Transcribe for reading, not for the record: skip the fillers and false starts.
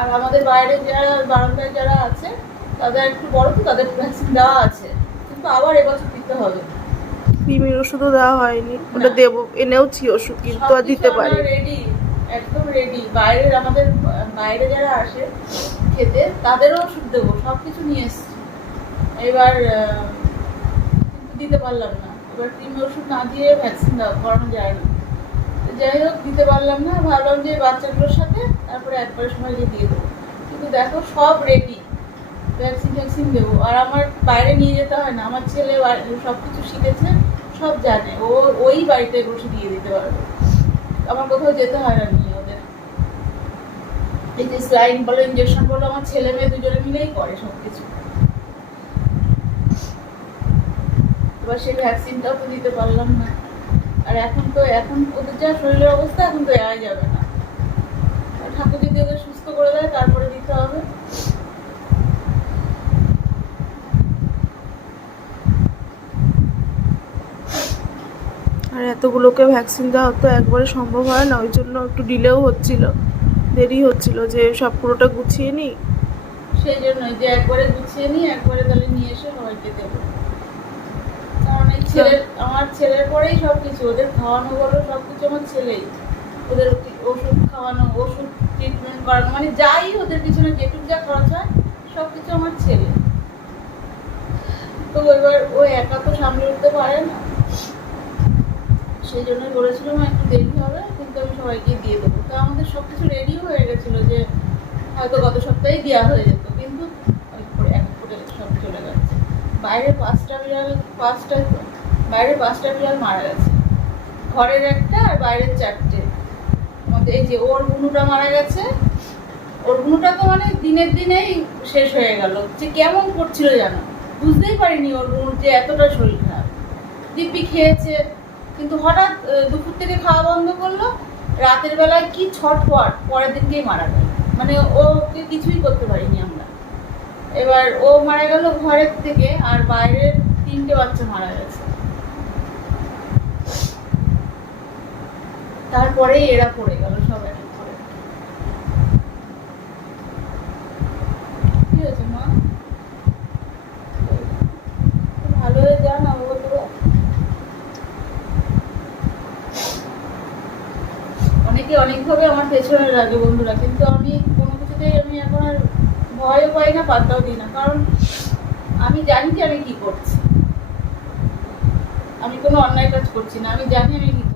আর আমাদের বাইরে যারা বারান্দায় যারা আছে তাদের একটু বড়, তো তাদের ভ্যাকসিন দেওয়া আছে, কিন্তু আবার এবছর দিতে হবে। কৃমির ওষুধও দেওয়া হয়নি, ওটা দেবো, এনেওছি ওষুধ কিন্তু আর দিতে পারি। রেডি, একদম রেডি। বাইরের আমাদের বাইরে যারা আসে খেতে তাদেরও ওষুধ দেবো, সবকিছু নিয়ে এসছি। এবার কিন্তু দিতে পারলাম না। এবার কৃমি ওষুধ না দিয়ে ভ্যাকসিন করানো যায় না। যাই হোক, দিতে পারলাম না। ভাবলাম যে বাচ্চাগুলোর সাথে তারপরে একবারে সময় দিয়ে দেবো, কিন্তু দেখো সব রেডি, ভ্যাকসিন দেবো। আর আমার বাইরে নিয়ে যেতে হয় না, আমার ছেলে সব কিছু শিখেছে, সব জানে, ও ওই বাড়িতে বসে দিয়ে দিতে পারবে, আমার কোথাও যেতে হয় না নিয়ে ওদের। এই যে স্লাইন বলো, ইঞ্জেকশন বলো, আমার ছেলে মেয়ে দুজনে মিলেই করে সবকিছু। এবার সেই ভ্যাকসিনটাও তো দিতে পারলাম না। আর এখন ওদের যা শরীরের অবস্থা, এখন তো এড়াই যাবে না। ঠাকুর যদি ওদের সুস্থ করে দেয় তারপরে দিতে হবে। আর এতগুলোকে ভ্যাকসিন দেওয়া তো একবারে সম্ভব হয় না, ওই জন্য একটু ডিলেও হচ্ছিল, দেরি হচ্ছিল যে সব পুরোটা গুছিয়ে নিই। সেই জন্যই যে একবারে গুছিয়ে নিই, একবারে তাহলে নিয়ে এসে সবাইকে দেবো। কারণ এই আমার ছেলের পরেই সব কিছু, ওদের খাওয়ানো বলো সব কিছু আমার ছেলেই। ওদের ওষুধ খাওয়ানো, ওষুধ ট্রিটমেন্ট করানো, মানে যাই ওদের পিছনে যেটুক যা খরচ হয় সব কিছু আমার ছেলে। তো এবার ও একা তো সামলে উঠতে পারে না, সেই জন্যই বলেছিলাম একটু দেরি হবে, কিন্তু আমি সবাইকে দিয়ে দেবো। তো আমাদের সব কিছু রেডিও হয়ে গেছিলো, যে হয়তো গত সপ্তাহেই দেওয়া হয়ে যেত, কিন্তু এক করে সব চলে গেছে। বাইরে পাঁচটা বিড়াল মারা গেছে, ঘরের একটা আর বাইরের চারটে। আমাদের এই যে ওর বুনুটা মারা গেছে, ওর বুনুটা তো মানে দিনের দিনেই শেষ হয়ে গেল, যে কেমন করছিল জানো, বুঝতেই পারিনি ওর বুনুর যে এতটা শরীর খারাপ। দিব্যি খেয়েছে, কিন্তু হঠাৎ দুপুর থেকে খাওয়া বন্ধ করলো, রাতের বেলায় কি ছটফট, পরের দিনকেই মারা গেল। মানে ওকে কিছুই করতে পারিনি আমরা। এবার ও মারা গেল ঘরের থেকে, আর বাইরের তিনটে বাচ্চা মারা গেছে। তারপরেই এরা পড়ে গেল সব এক এক করে। কি হয়েছে মা? ভালো হয়ে যা না, ও তো অনেকে অনেকভাবে আমার পেছনে লাগে বন্ধুরা, কিন্তু আমি কোনো কিছুতেই আমি এখন আর ভয়ও পাই না, পাত্তাও দিই না। কারণ আমি জানি যে আমি কি করছি, আমি কোনো অন্যায় কাজ করছি না, আমি জানি আমি কি